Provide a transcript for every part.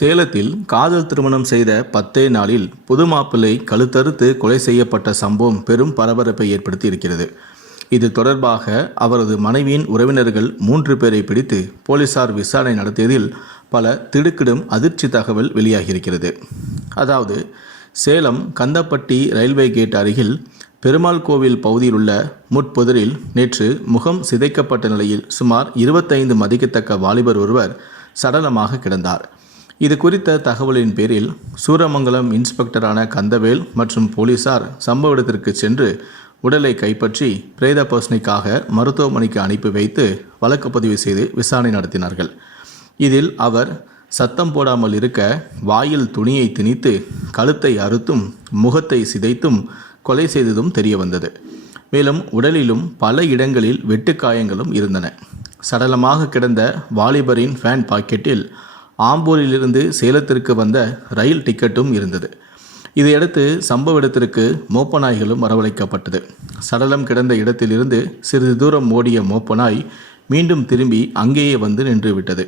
சேலத்தில் காதல் திருமணம் செய்த 10 நாளில் புது மாப்பிள்ளை கழுத்தறுத்து கொலை செய்யப்பட்ட சம்பவம் பெரும் பரபரப்பை ஏற்படுத்தி இருக்கிறது. இது தொடர்பாக அவரது மனைவியின் உறவினர்கள் 3 பேரை பிடித்து போலீசார் விசாரணை நடத்தியதில் பல திடுக்கிடும் அதிர்ச்சி தகவல் வெளியாகியிருக்கிறது. அதாவது, சேலம் கந்தப்பட்டி ரயில்வே கேட் அருகில் பெருமாள் கோவில் பகுதியில் உள்ள முட்புதரில் நேற்று முகம் சிதைக்கப்பட்ட நிலையில் சுமார் 25 மதிக்கத்தக்க வாலிபர் ஒருவர் சடலமாக கிடந்தார். இது குறித்த தகவலின் பேரில் சூரமங்கலம் இன்ஸ்பெக்டரான கந்தவேல் மற்றும் போலீசார் சம்பவ இடத்திற்கு சென்று உடலை கைப்பற்றி பிரேத பரிசோதனைக்காக மருத்துவமனைக்கு அனுப்பி வைத்து வழக்கு பதிவு செய்து விசாரணை நடத்தினார்கள். இதில் அவர் சத்தம் போடாமல் இருக்க வாயில் துணியை திணித்து கழுத்தை அறுத்தும் முகத்தை சிதைத்தும் கொலை செய்ததும் தெரிய வந்தது. மேலும் உடலிலும் பல இடங்களில் வெட்டுக்காயங்களும் இருந்தன. சடலமாக கிடந்த வாலிபரின் ஃபேன் பாக்கெட்டில் ஆம்பூரிலிருந்து சேலத்திற்கு வந்த ரயில் டிக்கெட்டும் இருந்தது. இதையடுத்து சம்பவ இடத்திற்கு மோப்ப நாய்களும் வரவழைக்கப்பட்டது. சடலம் கிடந்த இடத்திலிருந்து சிறிது தூரம் ஓடிய மோப்ப நாய் மீண்டும் திரும்பி அங்கேயே வந்து நின்றுவிட்டது.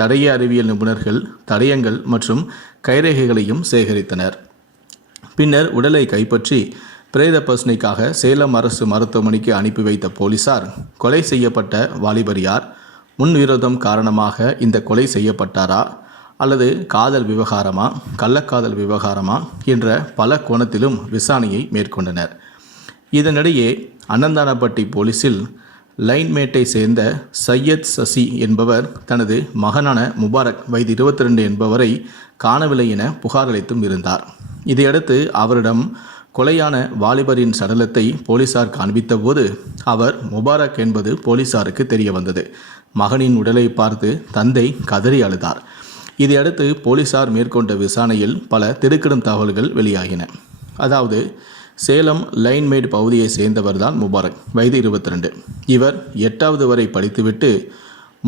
தடய அறிவியல் நிபுணர்கள் தடயங்கள் மற்றும் கைரேகைகளையும் சேகரித்தனர். பின்னர் உடலை கைப்பற்றி பிரேத பரிசோதனைக்காக சேலம் அரசு மருத்துவமனைக்கு அனுப்பி வைத்த போலீசார் கொலை செய்யப்பட்ட வாலிபர் யார், முன்விரோதம் காரணமாக இந்த கொலை செய்யப்பட்டாரா அல்லது காதல் விவகாரமா, கள்ளக்காதல் விவகாரமா என்ற பல கோணத்திலும் விசாரணையை மேற்கொண்டனர். இதனிடையே அன்னந்தானப்பட்டி போலீசில் லைன்மேட்டை சேர்ந்த சையத் சசி என்பவர் தனது மகனான முபாரக் வயது 22 என்பவரை காணவில்லை என புகார் அளித்தும் இருந்தார். இதையடுத்து அவரிடம் கொலையான வாலிபரின் சடலத்தை போலீசார் காண்பித்த போது அவர் முபாரக் என்பது போலீசாருக்கு தெரிய வந்தது. மகனின் உடலை பார்த்து தந்தை கதறி அழுதார். இதையடுத்து போலீசார் மேற்கொண்ட விசாரணையில் பல திடுக்கிடும் தகவல்கள் வெளியாகின. அதாவது, சேலம் லைன்மேட் பகுதியை சேர்ந்தவர்தான் முபாரக், வயது 22. இவர் 8வது வரை படித்துவிட்டு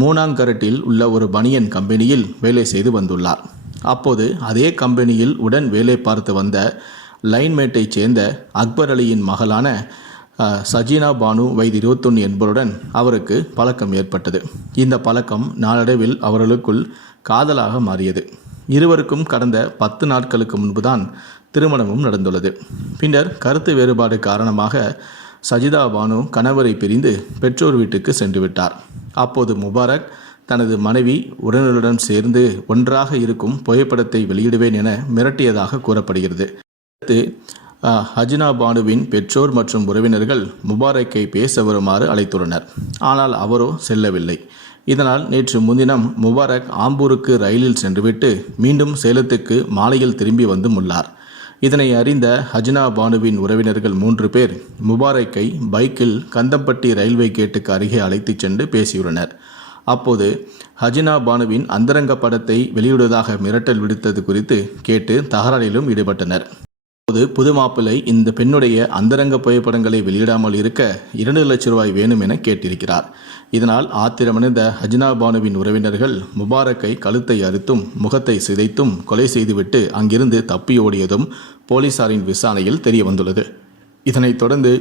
மூணாங்கரட்டில் உள்ள ஒரு பனியன் கம்பெனியில் வேலை செய்து வந்துள்ளார். அப்போது அதே கம்பெனியில் உடன் வேலை பார்த்து வந்த லைன்மேட்டை சேர்ந்த அக்பர் அலியின் மகளான சஜினா பானு வயது 21 என்பவருடன் அவருக்கு பழக்கம் ஏற்பட்டது. இந்த பழக்கம் நாளடைவில் அவர்களுக்குள் காதலாக மாறியது. இருவருக்கும் கடந்த 10 நாட்களுக்கு முன்புதான் திருமணமும் நடந்துள்ளது. பின்னர் கருத்து வேறுபாடு காரணமாக சஜிதா பானு கணவரை பிரிந்து பெற்றோர் வீட்டுக்கு சென்று விட்டார். அப்போது முபாரக் தனது மனைவி உறவினருடன் சேர்ந்து ஒன்றாக இருக்கும் புகைப்படத்தை வெளியிடுவேன் என மிரட்டியதாக கூறப்படுகிறது. அடுத்து ஹஜினா பானுவின் பெற்றோர் மற்றும் உறவினர்கள் முபாரக்கை பேச வருமாறு அழைத்துள்ளனர். ஆனால் அவரோ செல்லவில்லை. இதனால் நேற்று முன்தினம் முபாரக் ஆம்பூருக்கு ரயிலில் சென்றுவிட்டு மீண்டும் சேலத்துக்கு மாலையில் திரும்பி வந்தும் உள்ளார். இதனை அறிந்த ஹஜினா பானுவின் உறவினர்கள் 3 பேர் முபாரக்கை பைக்கில் கந்தப்பட்டி ரயில்வே கேட்டுக்கு அருகே அழைத்துச் சென்று பேசியுள்ளனர். அப்போது ஹஜினா பானுவின் அந்தரங்க படத்தை வெளியிடுவதாக மிரட்டல் விடுத்தது குறித்து கேட்டு தகராறிலும் ஈடுபட்டனர். புது மாப்பிள்ளை இந்த பெண்ணுடைய அந்தரங்க புகைப்படங்களை வெளியிடாமல் இருக்க 2 லட்சம் ரூபாய் வேணும் என கேட்டிருக்கிறார். இதனால் ஆத்திரமடைந்த ஹஜினா பானுவின் உறவினர்கள் முபாரக்கை கழுத்தை அறுத்தும் முகத்தை சிதைத்தும் கொலை செய்துவிட்டு அங்கிருந்து தப்பி ஓடியதும் போலீசாரின் விசாரணையில் தெரிய வந்துள்ளது. இதனைத் தொடர்ந்து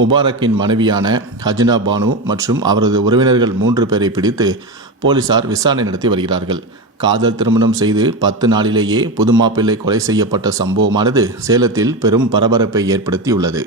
முபாரக்கின் மனைவியான ஹஜினா பானு மற்றும் அவரது உறவினர்கள் 3 பேரை பிடித்து போலீசார் விசாரணை நடத்தி வருகிறார்கள். காதல் திருமணம் செய்து 10 நாளிலேயே புது மாப்பிள்ளை கொலை செய்யப்பட்ட சம்பவமானது சேலத்தில் பெரும் பரபரப்பை ஏற்படுத்தியுள்ளது.